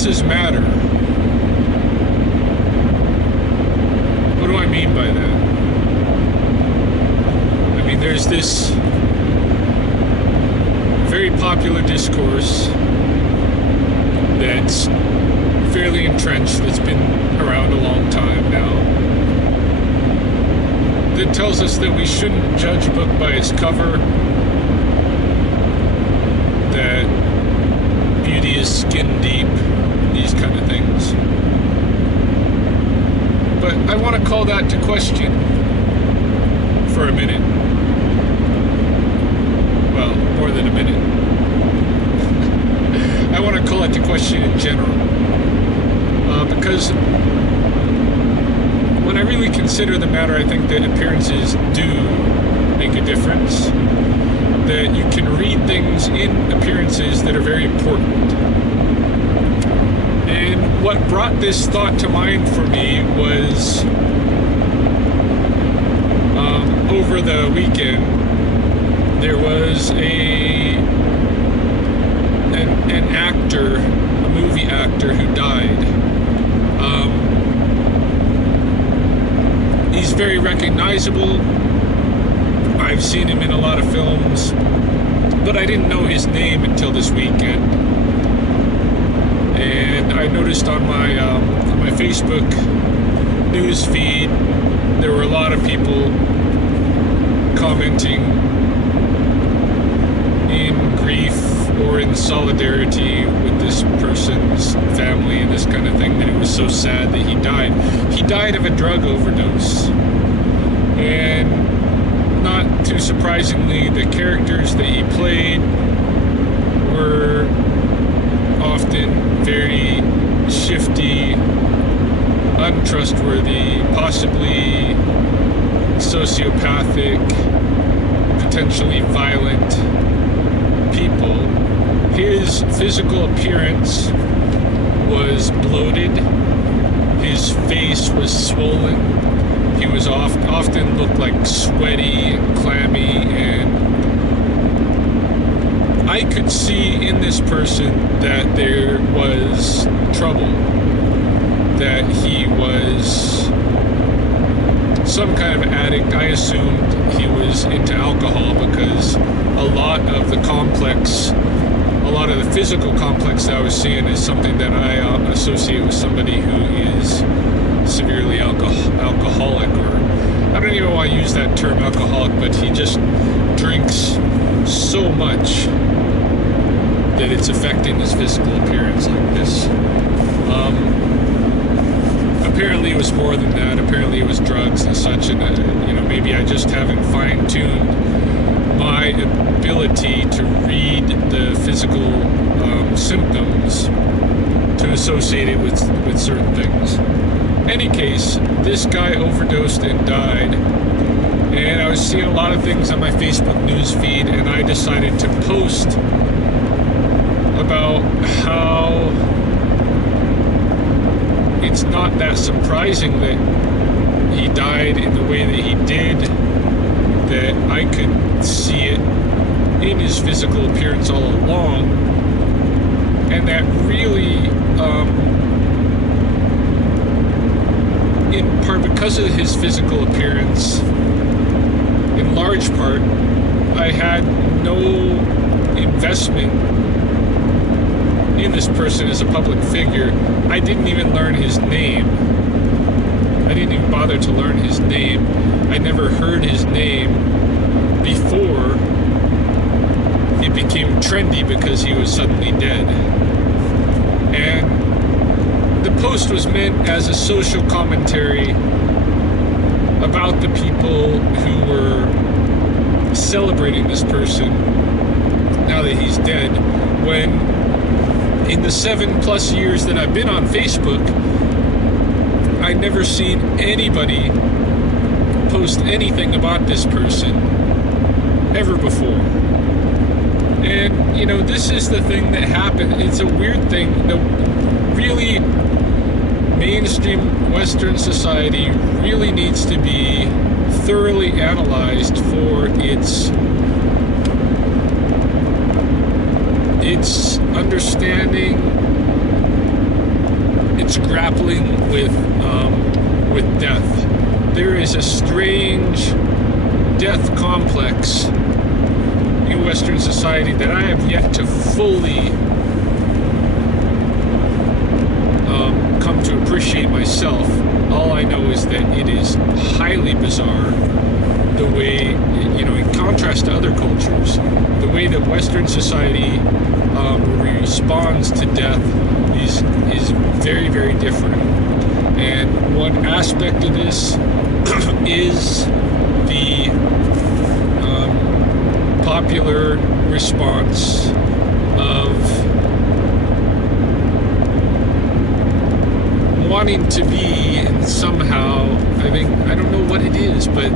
appearances matter. What do I mean by that? I mean, there's this very popular discourse that's fairly entrenched, that's been around a long time now, that tells us that we shouldn't judge a book by its cover, that beauty is skin deep, these kind of things. But I want to call that to question for a minute. Well, more than a minute. I want to call it to question in general. Because when I really consider the matter, I think that appearances do make a difference. That you can read things in appearances that are very important. And what brought this thought to mind for me was over the weekend, there was an actor, a movie actor who died. He's very recognizable. I've seen him in a lot of films, but I didn't know his name until this weekend. And I noticed on my Facebook news feed, there were a lot of people commenting in grief or in solidarity with this person's family and this kind of thing, that it was so sad that he died. He died of a drug overdose. And not too surprisingly, the characters that he played were often very shifty, untrustworthy, possibly sociopathic, potentially violent people. His physical appearance was bloated. His face was swollen. He was often looked like sweaty and clammy, and I could see in this person that there was trouble, that he was some kind of addict. I assumed he was into alcohol because a lot of the physical complex that I was seeing is something that I associate with somebody who is severely alcoholic, or I don't even want to use that term alcoholic, but he just drinks so much that it's affecting his physical appearance like this. Apparently it was more than that. Apparently it was drugs and such, and maybe I just haven't fine-tuned my ability to read the physical symptoms to associate it with certain things. Any case, this guy overdosed and died, and I was seeing a lot of things on my Facebook news feed, and I decided to post about how it's not that surprising that he died in the way that he did, that I could see it in his physical appearance all along, and that really, in part because of his physical appearance, in large part, I had no investment in this person as a public figure. I didn't even learn his name. I didn't even bother to learn his name. I never heard his name before it became trendy because he was suddenly dead. And the post was meant as a social commentary about the people who were celebrating this person now that he's dead, when in the 7+ years that I've been on Facebook, I'd never seen anybody post anything about this person ever before. And, this is the thing that happened. It's a weird thing. The really mainstream Western society really needs to be thoroughly analyzed for its understanding that's grappling with death. There is a strange death complex in Western society that I have yet to fully come to appreciate myself. All I know is that it is highly bizarre the way, in contrast to other cultures, the way that Western society responds to death is very, very different. And one aspect of this is the popular response of wanting to be, and somehow, I don't know what it is, but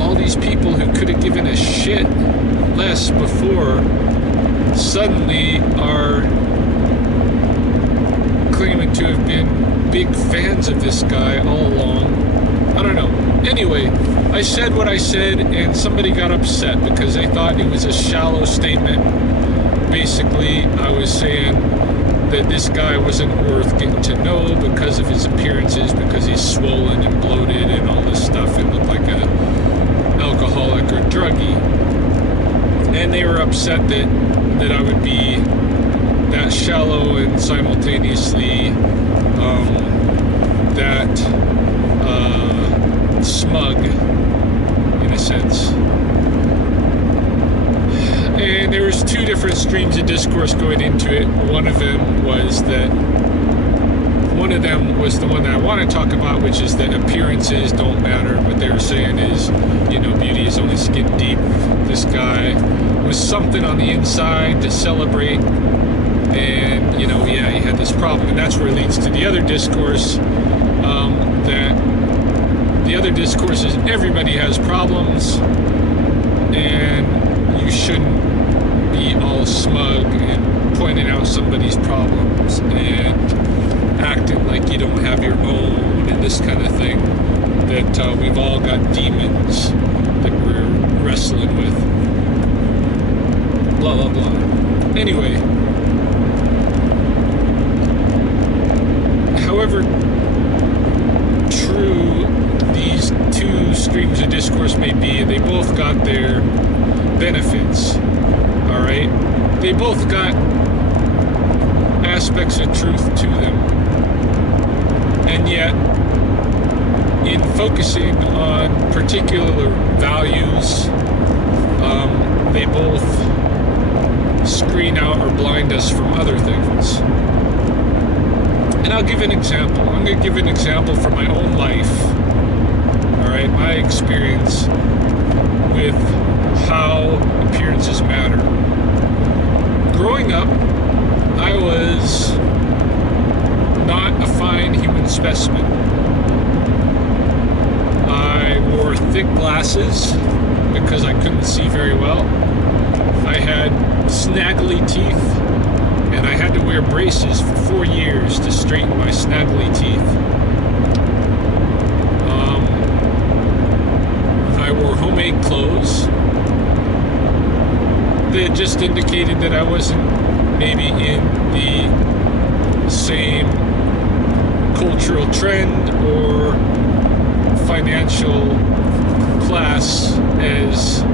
all these people who could have given a shit less before suddenly are claiming to have been big fans of this guy all along. I don't know. Anyway, I said what I said, and somebody got upset because they thought it was a shallow statement. Basically, I was saying that this guy wasn't worth getting to know because of his appearances, because he's swollen and bloated and all this stuff and looked like a alcoholic or druggie. And they were upset that I would be that shallow and simultaneously that smug, in a sense. And there was two different streams of discourse going into it. One of them was the one that I want to talk about, which is that appearances don't matter. What they were saying is, beauty is only skin deep. This guy was something on the inside to celebrate, and he had this problem, and that's where it leads to the other discourse. That the other discourse is everybody has problems, and you shouldn't be all smug and pointing out somebody's problems and acting like you don't have your own and this kind of thing. That we've all got demons that we're wrestling with. Blah, blah, blah. Anyway. However true these two streams of discourse may be, they both got their benefits. Alright? They both got aspects of truth to them. And yet, in focusing on particular values, they both screen out or blind us from other things. And I'll give an example. I'm going to give an example from my own life. Alright, my experience with how appearances matter. Growing up, I was not a fine human specimen. I wore thick glasses because I couldn't see very well. I had snaggly teeth, and I had to wear braces for 4 years to straighten my snaggly teeth. I wore homemade clothes that just indicated that I wasn't maybe in the same cultural trend or financial class as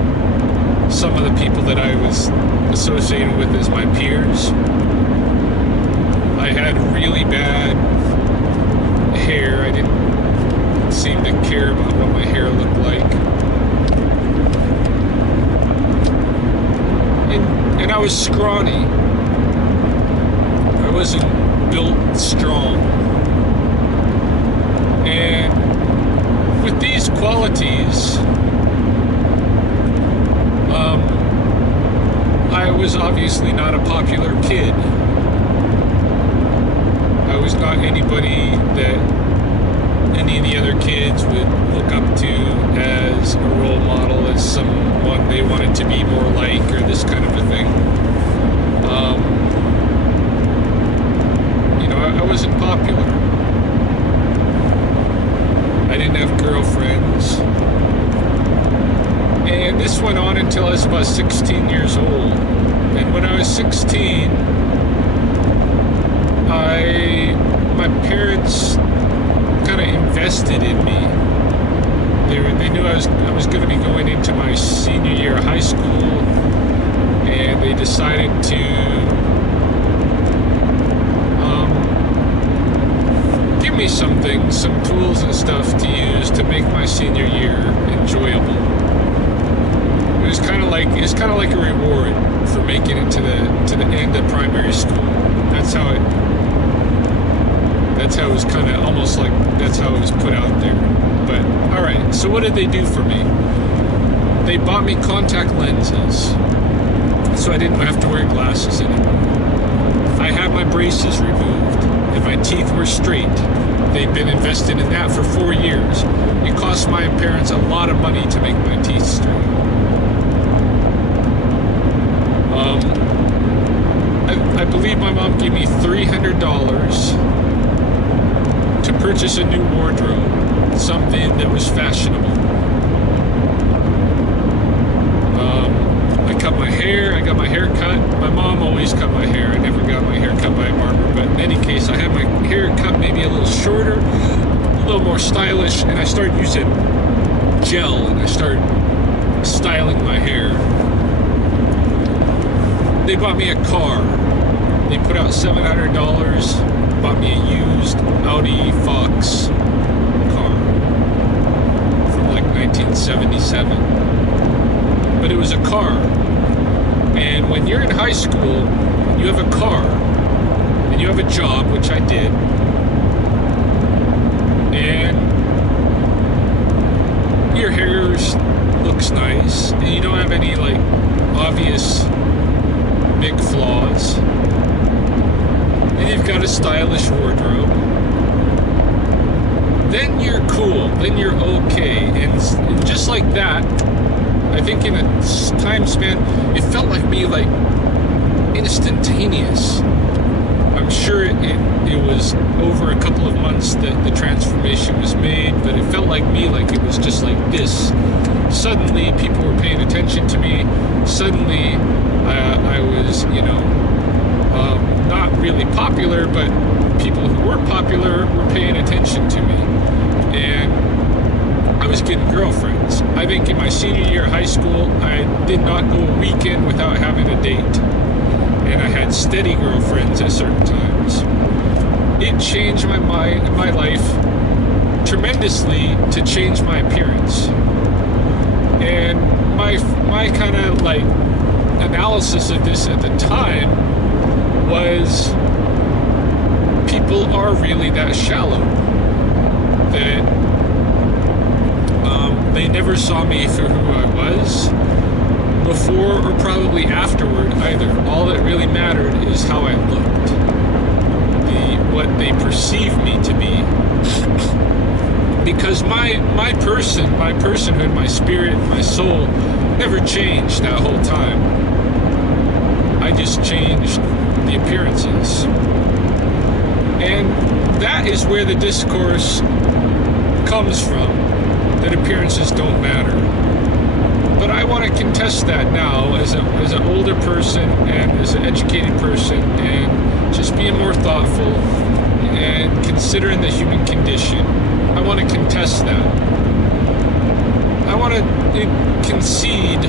some of the people that I was associated with as my peers. I had really bad hair. I didn't seem to care about what my hair looked like. And I was scrawny. I wasn't built strong. And with these qualities, I was obviously not a popular kid. I was not anybody that any of the other kids would look up to as a role model, as someone they wanted to be more like, or this kind of a thing. I wasn't popular. I didn't have girlfriends. And this went on until I was about 16 years old. And when I was 16, my parents kind of invested in me. They knew I was going to be going into my senior year of high school, and they decided to give me some things, some tools and stuff to use to make my senior year enjoyable. It was kind of like a reward for making it to the end of primary school. That's how it was kind of almost like that's how it was put out there. But all right, so what did they do for me? They bought me contact lenses, so I didn't have to wear glasses anymore. I had my braces removed, and my teeth were straight. They'd been invested in that for 4 years. It cost my parents a lot of money to make my teeth straight. I believe my mom gave me $300 to purchase a new wardrobe, something that was fashionable. I cut my hair, I got my hair cut. My mom always cut my hair. I never got my hair cut by a barber, but in any case, I had my hair cut maybe a little shorter, a little more stylish, and I started using gel, and I started styling my hair. They bought me a car. They put out $700, bought me a used Audi Fox car from like 1977. But it was a car. And when you're in high school, you have a car, and you have a job, which I did, and your hair looks nice, and you don't have any like obvious big flaws, and you've got a stylish wardrobe, then you're cool, then you're okay. And just like that, I think in a time span, it felt like me like instantaneous. I'm sure it was over a couple of months that the transformation was made, but it felt like me like it was just like this. Suddenly people were paying attention to me. Suddenly I was, not really popular, but people who were popular were paying attention to me. And I was getting girlfriends. I think in my senior year of high school, I did not go a weekend without having a date. And I had steady girlfriends at certain times. It changed my life tremendously to change my appearance. And my kind of like analysis of this at the time was people are really that shallow that they never saw me for who I was before or probably afterward either. All that really mattered is how I looked, what they perceived me to be. Because my personhood, my spirit, my soul never changed that whole time. I just changed the appearances. And that is where the discourse comes from, that appearances don't matter. But I want to contest that now as an older person and as an educated person, and just being more thoughtful and considering the human condition. I want to contest that. I want to concede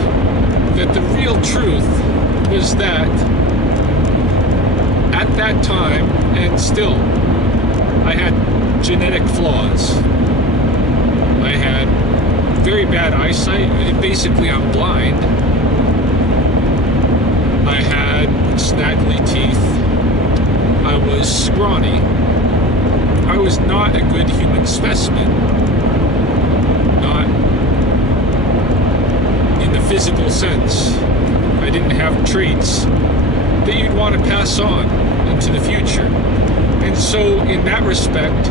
that the real truth was that at that time, and still, I had genetic flaws. I had very bad eyesight. Basically, I'm blind. I had snaggly teeth. I was scrawny. I was not a good human specimen. Not in the physical sense. I didn't have traits that you'd want to pass on into the future. And so, in that respect,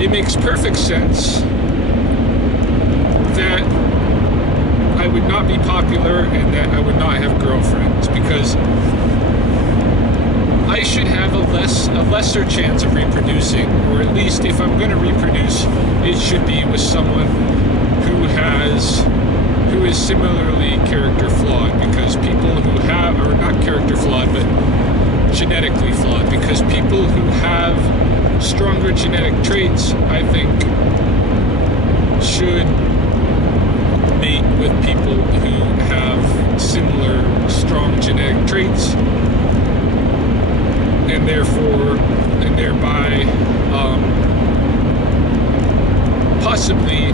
it makes perfect sense that I would not be popular and that I would not have girlfriends, because I should have a lesser chance of reproducing, or at least if I'm going to reproduce, it should be with someone who is similarly character flawed, because people who are not character flawed but genetically flawed flawed, because people who have stronger genetic traits, I think, should mate with people who have similar strong genetic traits, and thereby possibly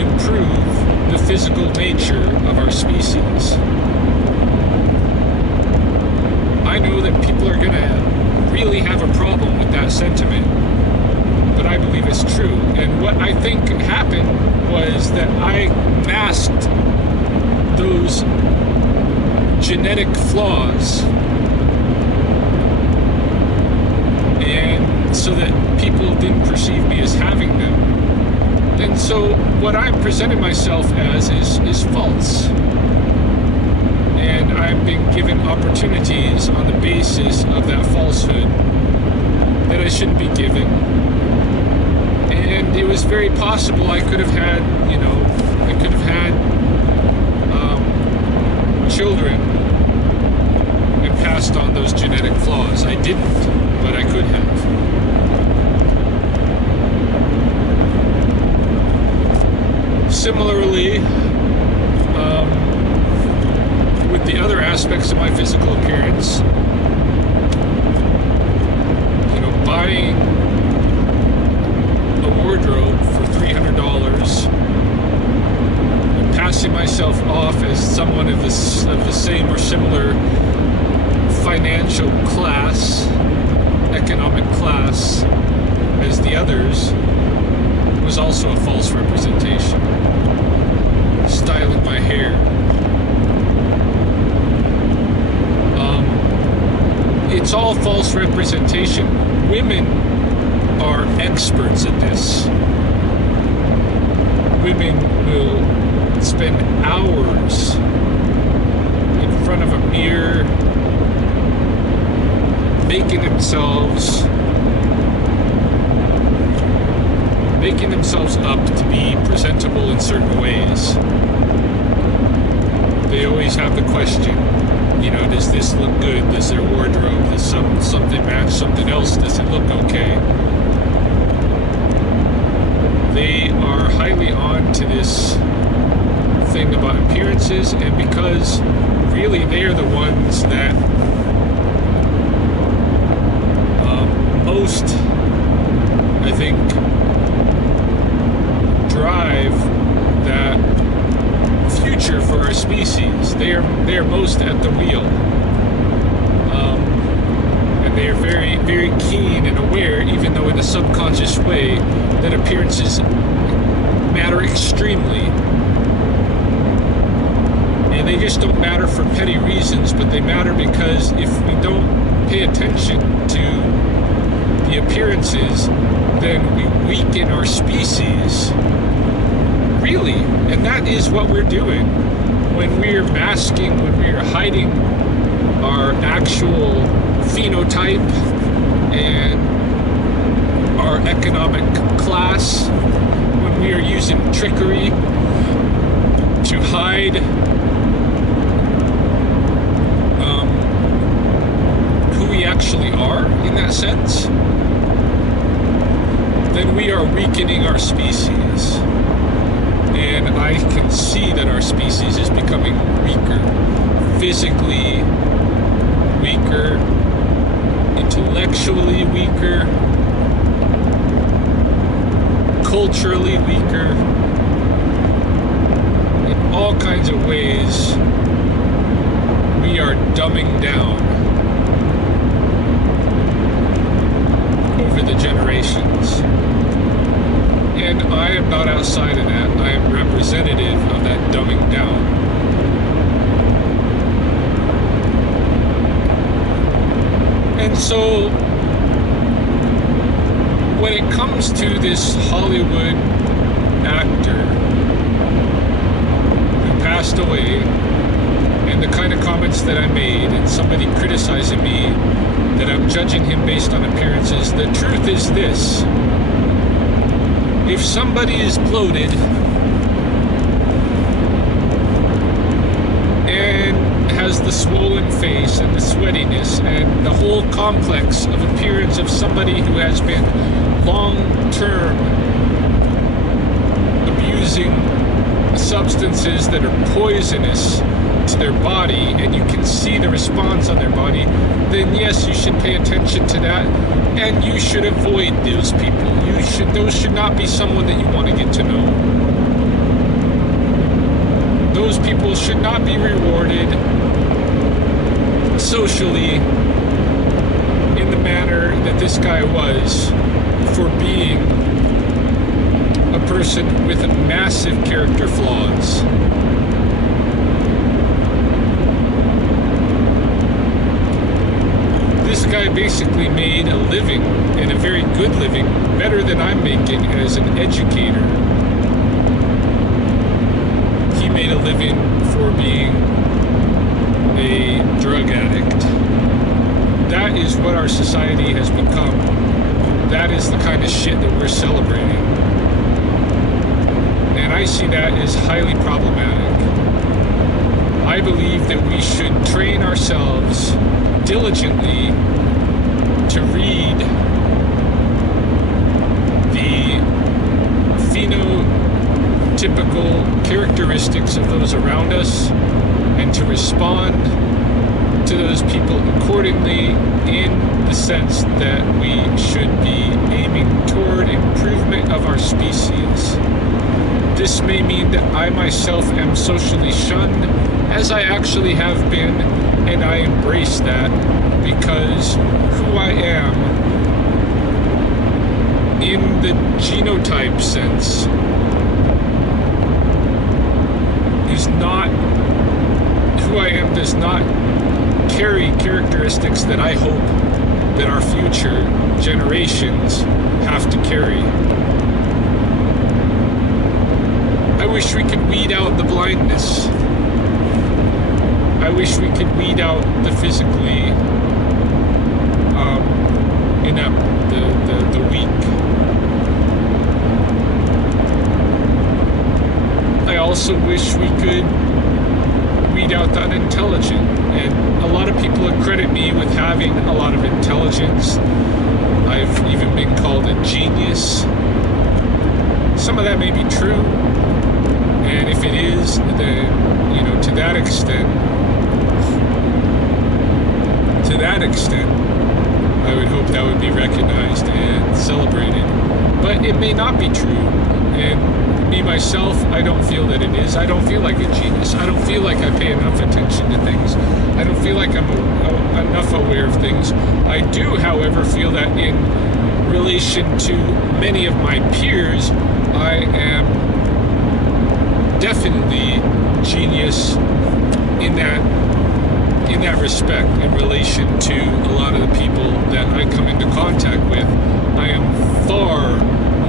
improve the physical nature of our species. I know that people are going to really have a problem with that sentiment, but I believe it's true. And what I think happened was that I masked those genetic flaws, and so that people didn't perceive me as having them. And so what I'm presenting myself as is false. And I'm being given opportunities on the basis of that falsehood that I shouldn't be given. And it was very possible I could have had, children and passed on those genetic flaws. I didn't, but I could have. Similarly, with the other aspects of my physical appearance, buying a wardrobe for $300 and passing myself off as someone of the same or similar financial class, economic class as the others, was also a false representation. Styling my hair. It's all false representation. Women are experts at this. Women will spend hours in front of a mirror making themselves up to be presentable in certain ways. They always have the question, does this look good? Does their wardrobe, does something match something else? Does it look okay? They are highly on to this thing about appearances, and because really they are the ones that most, I think, drive that future for our species. They are most at the wheel, and they are very, very keen and aware, even though in a subconscious way, that appearances matter extremely. And they just don't matter for petty reasons, but they matter because if we don't pay attention to the appearances, then we weaken our species. Really, and that is what we're doing when we're masking, when we're hiding our actual phenotype and our economic class, when we are using trickery to hide who we actually are in that sense, then we are weakening our species. And I can see that our species is becoming weaker, physically weaker, intellectually weaker, culturally weaker, in all kinds of ways. We are dumbing down over the generations. And I am not outside of that. I am representative of that dumbing down. And so, when it comes to this Hollywood actor who passed away, and the kind of comments that I made, and somebody criticizing me that I'm judging him based on appearances, the truth is this. If somebody is bloated and has the swollen swollen face and the sweatiness and the whole complex of appearance of somebody who has been long-term abusing substances that are poisonous to their body, and you can see the response on their body, then yes, you should pay attention to that, and you should avoid those people. Those should not be someone that you want to get to know. Those people should not be rewarded socially in the manner that this guy was, for being a person with massive character flaws. This guy basically made a living, and a very good living, better than I'm making as an educator. He made a living for being a drug addict. That is what our society has become. That is the kind of shit that we're celebrating. And I see that as highly problematic. I believe that we should train ourselves diligently to read the phenotypical characteristics of those around us, and to respond to those people accordingly, in the sense that we should be aiming toward improvement of our species. This may mean that I myself am socially shunned, as I actually have been, and I embrace that, because who I am in the genotype sense is not who I am, does not carry characteristics that I hope that our future generations have to carry. I wish we could weed out the blindness. I wish we could weed out the physically inept, the weak. I also wish we could weed out the unintelligent. And a lot of people accredit me with having a lot of intelligence. I've even been called a genius. Some of that may be true. And if it is, then, to that extent, I would hope that would be recognized and celebrated. But it may not be true. And me, myself, I don't feel that it is. I don't feel like a genius. I don't feel like I pay enough attention to things. I don't feel like I'm enough aware of things. I do, however, feel that in relation to many of my peers, I am definitely genius in that respect, in relation to a lot of the people that I come into contact with. I am far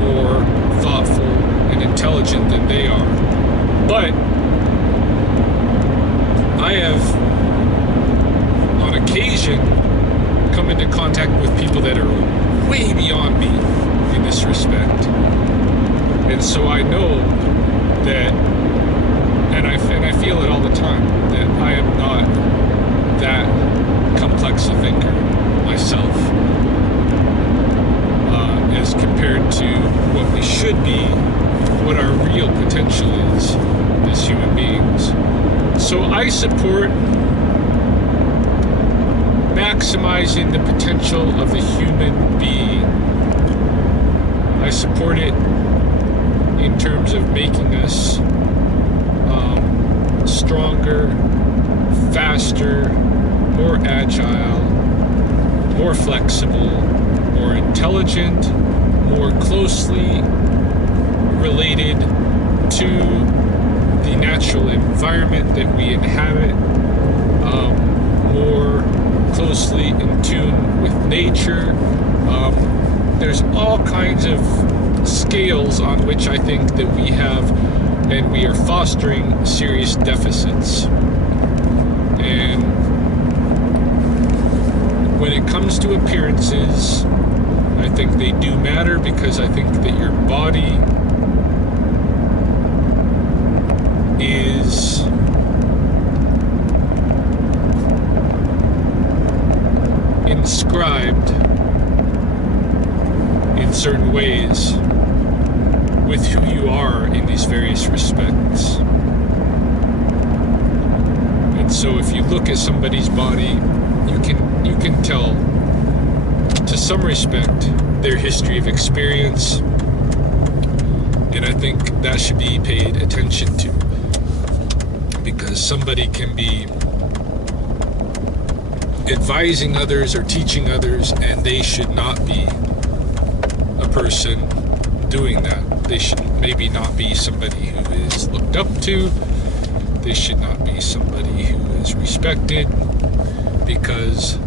more thoughtful and intelligent than they are. But I have, on occasion, come into contact with people that are way beyond me in this respect. And so I know that, and I feel it all the time, that I am not that complex a thinker myself, as compared to what we should be, what our real potential is as human beings. So I support maximizing the potential of the human being. I support it in terms of making us stronger, faster, more agile, more flexible, more intelligent, more closely related to the natural environment that we inhabit, more closely in tune with nature. There's all kinds of scales on which I think that we have, and we are fostering serious deficits. And when it comes to appearances, I think they do matter, because I think that your body inscribed in certain ways with who you are in these various respects. And so if you look at somebody's body, you can tell to some respect their history of experience, and I think that should be paid attention to, because somebody can be advising others or teaching others, and they should not be a person doing that. They should maybe not be somebody who is looked up to. They should not be somebody who is respected, because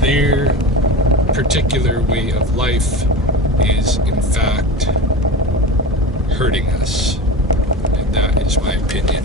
their particular way of life is in fact hurting us. And that is my opinion.